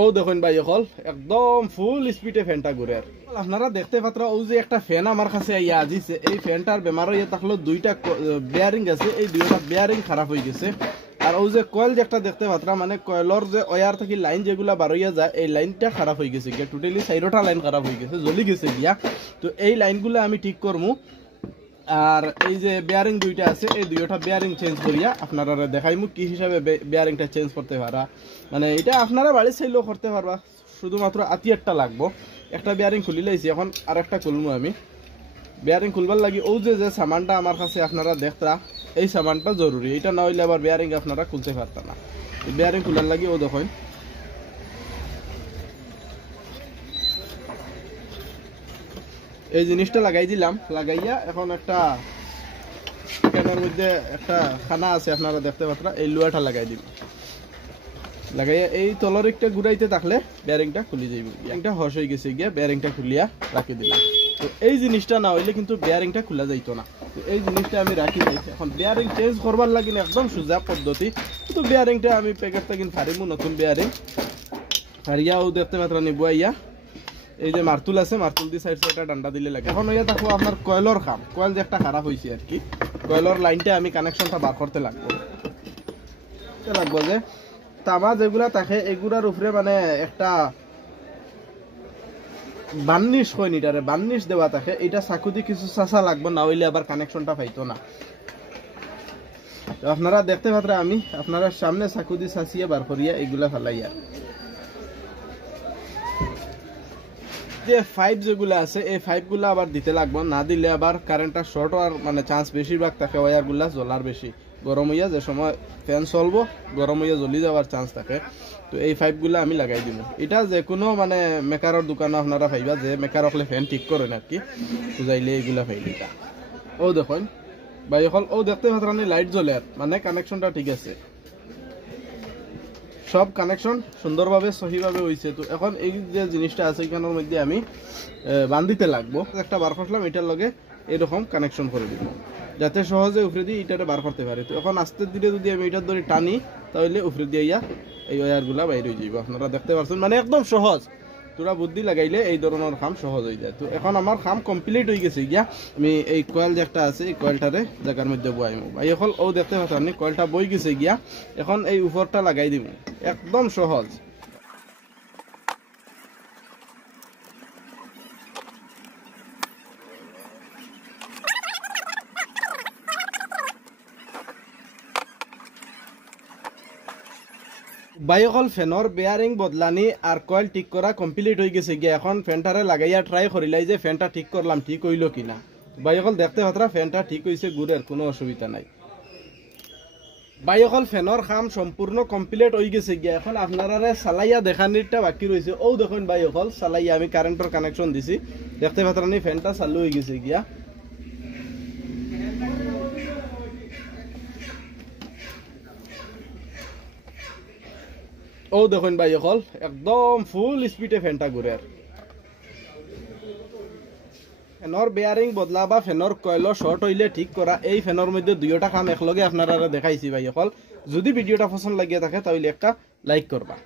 ও দেখুন ভাই হল একদম ফুল স্পিডে ফ্যানটা ঘুরে। আপনারা দেখতে পাত্র ও যে একটা ফ্যান আমার কাছে আইয়া আজিছে, এই ফ্যানটার বেমার হইয়া থাকলো দুইটা বেয়ারিং আছে, এই দুইটা বেয়ারিং খারাপ হয়ে গেছে। আর ও যে কয়েল যে একটা দেখতে পাত্রা মানে কয়েলর যে ওয়ার থেকে লাইন যেগুলা বারইয়া যায় এই লাইনটা খারাপ হয়ে গেছে গিয়া, টোটালি 4টা লাইন খারাপ হয়ে গেছে, জ্বলি গেছে গিয়া। তো এই লাইনগুলো আমি ঠিক করবো। আর এই যে বেয়ারিং দুইটা আছে এই দুইটা বেয়ারিং চেঞ্জ করিয়া আপনারা দেখাইমু কি হিসাবে বেয়ারিংটা চেঞ্জ করতে পারা, মানে এটা আপনারা বাড়ি চাইলেও করতে পারবা, শুধুমাত্র আতিয়ারটা লাগবো। একটা বেয়ারিং খুলি লাইছি, এখন আর একটা খুলবো আমি। বেয়ারিং খুলবার লাগি ও যে সামানটা আমার কাছে আপনারা দেখতা এই সামানটা জরুরি, এটা না হইলে আবার বেয়ারিং আপনারা খুলতে পারতা না। বেয়ারিং খুলার লাগি ও দেখুন এই জিনিসটা লাগাই দিলাম, লাগাইয়া এখন একটা ক্যানের মধ্যে একটা খানা আছে আপনারা দেখতে পাত্রা, এই লোহাটা লাগাই দিব। লাগাইয়া এই তলর একটা ঘুরাইতে থাকলে বেয়ারিংটা খুলে যাইব। বেয়ারিংটা হস হয়ে গেছে গিয়া বেয়ারিংটা খুলিয়া রাখি দিলাম। তো এই জিনিসটা না হইলে কিন্তু বেয়ারিংটা খোলা যাইতো না। তো এই জিনিসটা আমি রাখি দিয়েছি। এখন বেয়ারিং চেঞ্জ করবার লাগে একদম সোজা পদ্ধতি, কিন্তু বেয়ারিংটা আমি প্যাকেট থেকে ফারিমু নতুন বেয়ারিং ফারিয়াও দেখতে পাত্রা নিবো আইয়া। এই যে মার্তুল আছে, মার্তুল দিয়ে সাইড সাইডটা ডান্ডা দিলে লাগে। এখন হইয়া থাকবো আপনার কয়েলর খাম, কয়েল যে একটা খারাপ হয়েছে আর কি, কয়েলর লাইনটা আমি কানেকশনটা বার করতে লাগবো যে তামা যেগুলা থাকে এগুলার উপরে মানে একটা বার্নিশ হয় নিটারে বার্নিশ দেওয়া থাকে, এটা চাকু দিয়ে কিছু চাচা লাগবো, না হইলে আবার কানেকশনটা পাইতো না। আপনারা দেখতে পাত্রা আমি আপনারা সামনে চাকু দিয়ে চাচিয়ে বার করিয়া এগুলা ফেলাইয়া যে পাইপ যেগুলো আছে এই পাইপগুলো আবার দিতে লাগবো, না দিলে আবার কারেন্টটা শর্ট হওয়ার মানে চান্স বেশিরভাগ থাকে, ওয়্যারগুলা জ্বলার বেশি গরম হইয়া যে সময় ফ্যান চলবো গরম হইয়া জ্বলি যাওয়ার চান্স থাকে। তো এই পাইপগুলো আমি লাগাই দিব। এটা যে কোনো মানে মেকারের দোকানে আপনারা পাইবা, যে মেকার হলে ফ্যান ঠিক করেন আর কি, বুঝাইলে এইগুলা পাইলে। ও দেখুন ভাই হল ও দেখতে পাত্রানি লাইট জ্বলে মানে কানেকশনটা ঠিক আছে, সব কানেকশন সুন্দরভাবে সহিভাবে হয়েছে। তো এখন এই যে জিনিসটা আছে এখানের মধ্যে আমি বান্ধিতে লাগবো, একটা বার করলাম এটার লগে এরকম কানেকশন করে দিব যাতে সহজে উপরে দিয়ে এটারে বার করতে পারে। তো এখন আস্তে ধীরে যদি আমি এটার ধরে টানি তাহলে উপরে দিয়ে ইয়া এই ওয়্যারগুলা বাইরে হয়ে যাবে। আপনারা দেখতে পাচ্ছেন মানে একদম সহজ, তোরা বুদ্ধি লাগাইলে এই ধরনের কাম সহজ হয়ে যায়। তো এখন আমার কাম কমপ্লিট হয়ে গেছে গিয়া, আমি এই কয়েল যে একটা আছে এই কয়েলটারে জায়গার মধ্যে বয়াইমু। ভাই এখন ও দেখতে পাচ্ছেন কয়েলটা বই গেছে গিয়া, এখন এই উপরটা লাগাই দিব, একদম সহজ। বাইকল ফ্যানর বেয়ারিং বদলানি আর কয়েল ঠিক করা কমপ্লিট হয়ে গেছে গিয়া, এখন ফ্যানটারে লাগাইয়া ট্রাই করিলাই যে ফ্যানটা ঠিক করলাম ঠিক হইল কিনা। বাইকল দেখতে পাত্রা ফ্যানটা ঠিক হয়েছে, গুড়ের কোনো অসুবিধা নাই। বাইকল ফ্যানর কাম সম্পূর্ণ কমপ্লিট হয়ে গেছে গিয়া, এখন আপনারা চালাইয়া দেখানিরটা বাকি রয়েছে। ও দেখুন বাইকল চালাইয়া আমি কারেন্টের কানেকশন দিছি, দেখতে পাত্রানি ফ্যানটা চালু হয়ে গেছে গিয়া। ও দেখুন ভাই হল একদম ফুল স্পিডে ফ্যানটা ঘুরে। ফ্যানর বেয়ারিং বদলা বা ফ্যানর কয়েল শর্ট হইলে ঠিক করা, এই ফ্যানের মধ্যে দুইটা কাম একলগে আপনারা দেখাইছি ভাই হল। যদি ভিডিওটা পছন্দ লাগিয়ে থাকে তাহলে একটা লাইক করবা।